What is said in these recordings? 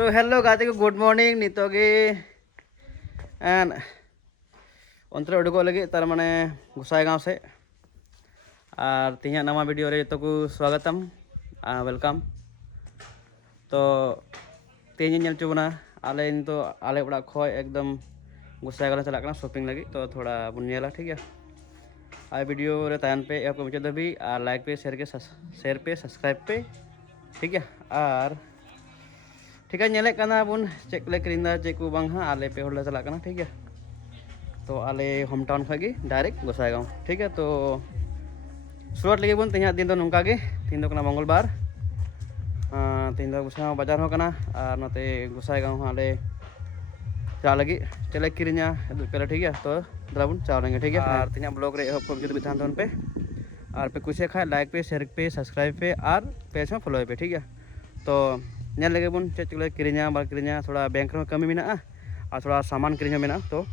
तो हेलो गाते को गुड मॉर्निंग नितोगे एंड अंतरे उडुको लगे तार माने गोसाई गांव से और तीन नवा वीडियो रे तो को स्वागतम वेलकम। तो तीन नल चुना आले तो आले बड़ा खो एकदम गोसाई गांव चला शॉपिंग लगे तो थोड़ा बुनियाला ठीक है। आ वीडियो रे तायन पे आपको मुझे दबी और लाइक पे शेयर पे सब्सक्राइब पे ठीक है। और ठीक है नेले करना बुन चेक ले करिंदा चेक को बांग हाँ आले पे होले चला करना ठीक है। तो आले होम टाउन खगी डायरेक्ट गोसाई गांव ठीक है। तो शुरुआत लगे बुन तीन दिन तो नौका के तीन दो मंगलवार तीन दो गोसाई बाजार हो करना और नते गोसाई गांव आले चा लगी चले किरिया पहले ठीक है। तो दरा बुन चा लेंगे ठीक है। और तीन ब्लॉग रे एहब को जुद बिधान दोन पे और पे कुछ खाए लाइक पे शेयर पे सब्सक्राइब पे और पेज में फॉलो पे ठीक है। तो नेल लगे बुन चेक किरिया बार किरिया थोड़ा बैंक में कमी में और थोड़ा सामान किरिया में तो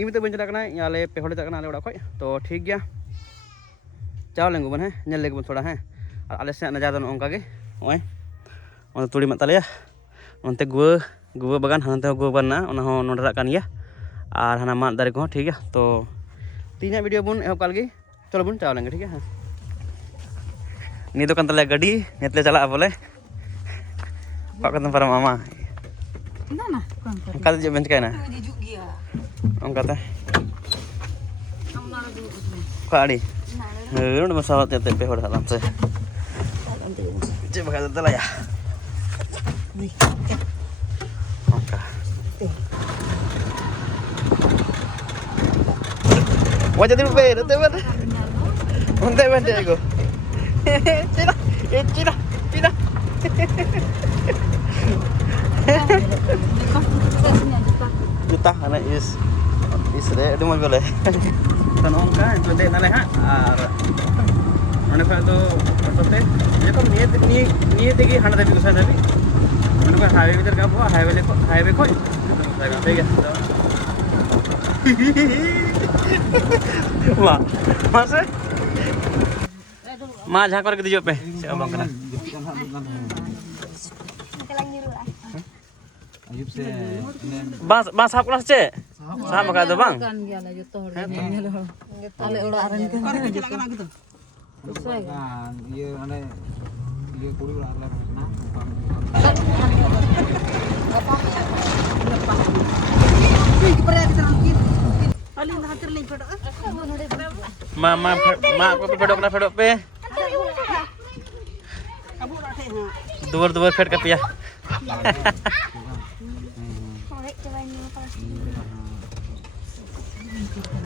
इन तो बन चलना आले पे होले चलना आले ओड़ा खय तो ठीक गया चाव लेंगे बन है नेल लगे बुन थोड़ा है। और आले से नजारा नोंका के ओए ओन तुड़ी मत तालेया ओनते गुवा बागान हानते गुवा बना ओना हो नोडरा कान गया और हाना माद दारे को ठीक है। तो तीन वीडियो बुन एहब काल गे चलो बुन चाव लेंगे ठीक है। नी तो कान तले गाड़ी नेतले चला बोले पाकन para mama ना ना कौन kata je bench kaina hijuk dia om kata amna lagi kali udah masalah tete pe hoda lam se je bakal tela ya oka wajah tu pe tete ber unte ben dia go Cina juta karena is deh itu mau boleh tanong ka itu deh nale ha ar mana ka to tote ये तो नियत देखिए hundred तक गुस्सा तभी मैंने कहा highway इधर का हुआ हाईवे को ठीक है। वाह मासे माँ झाँक कर दीजिए पे abang kena bang sahab kelas cek sahab bakal ada bang kan dia lah joto ale orak ren kan gitu sesuai kan iya ane iya kuri ulah lah apa lepas ini kepada kita mungkin paling dah hampir lain pada ma ko pedok pe abu rak teh ha dua fet ka pia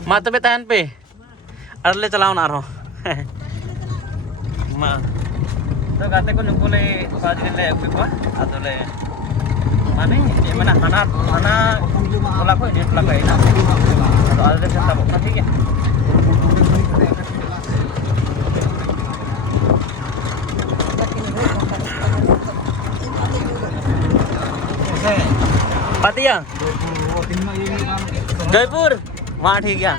ma tebe tahan pe arle चलाओ ना रहो ma तो गाते को नुको ले साजी ले अभी को आदले माने ये मना हना बोला को डेट लगा है ना तो आदले से तब ठीक है। पातिया जयपुर वहाँ ठीक है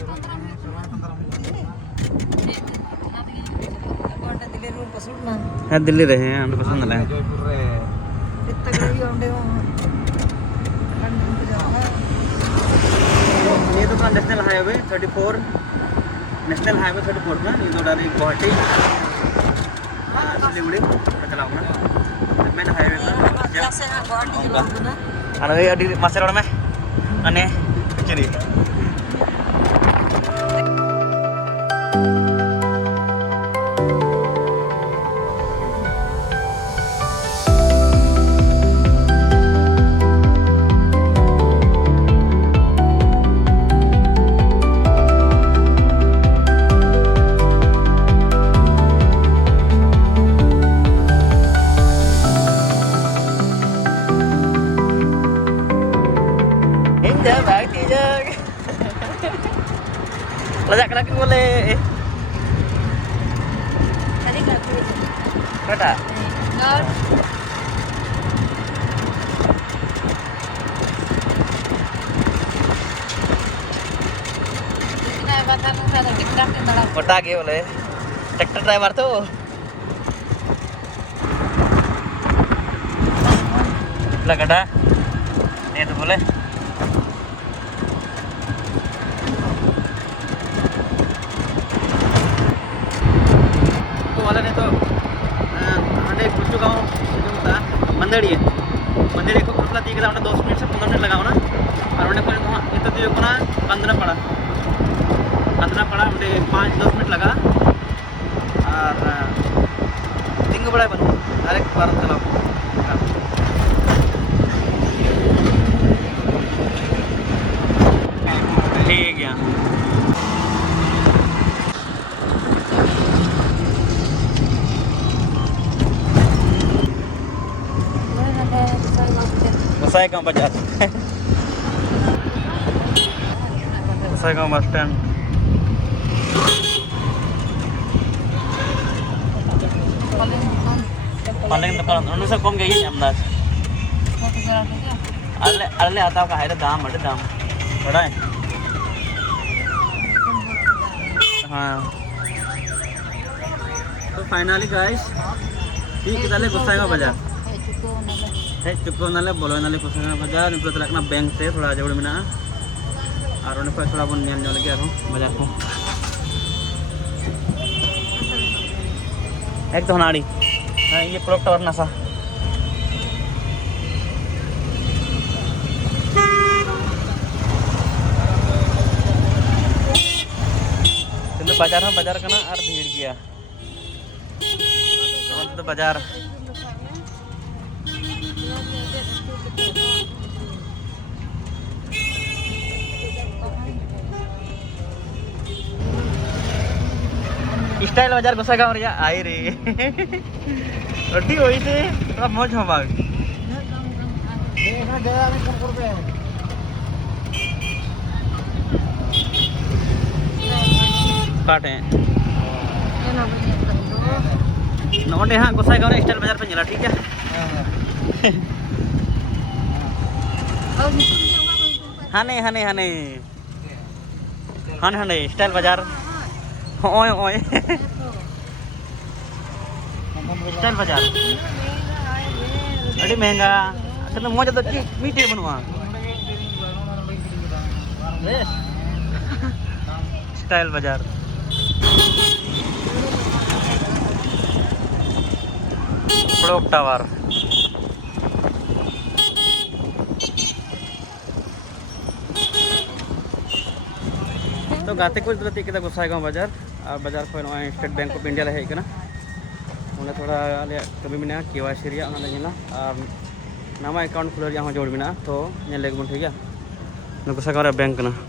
है दिल्ली रहे हैं हम पसंद है ये तो अपना नेशनल हाईवे 34 नेशनल हाईवे 34 ना ये तो डायरेक्ट गुवाहाटी सिलीगुड़ी चलाओ ना main highway ada di masih orang meh aneh ciri lezat lagi boleh tadi enggak kata enggak ini batan ada kita dalam kota ke boleh tractor driver tuh Bapla gada. Ini tuh boleh. वाला ने तो हंडे कुछ गाँव जो होता मंदड़ी है मंदड़ी को कुछ लाती है कि 10 मिनट से 15 मिनट लगाओ ना और उन्हें कोई वहाँ इतना दियो को ना कंदना पड़ा उन्हें 5-10 मिनट लगा और तिंग बड़ा बनो डायरेक्ट बारह चलाओ ठीक है Gosaikam Bajar. Gosaikam bus stand. Paling depan. Anu sa kom gaya amdas. Alle आता का है दाम बड़े दाम बड़ा है हाँ तो फाइनली गाइस ठीक है ताले गोसाईगांव बाजार है चुको नाले बोलो नाले गोसाईगांव बाजार निपट रखना बैंक से थोड़ा जवड़ में ना और उन्हें पर थोड़ा बन नियन लगे यार बाजार को एक तो हनाड़ी ये क्लॉक टावर नसा बाजार का ना और भीड़ गया तो बाजार स्टाइल बाजार गोसाईगांव रे आई रे अड्डी होई थे थोड़ा मौज हो बाग काटे नोंडे हाँ गोसाईगांव रे स्टाइल बाजार पे चला ठीक है हाने स्टाइल बाजार ओए ओए स्टाइल बाजार अड़ी महंगा अगर तो मौज तो मीठे बनवा स्टाइल बाजार क्लॉक टावर तो गाते को जरूरत है गोसाईगांव बाजार और बाजार को स्टेट बैंक ऑफ इंडिया ले हेकना उन्हें थोड़ा कमी में KYC रिया और नामा अकाउंट खुले जहाँ जोड़ में तो लेग ठीक है गोसाईगांव बैंक ना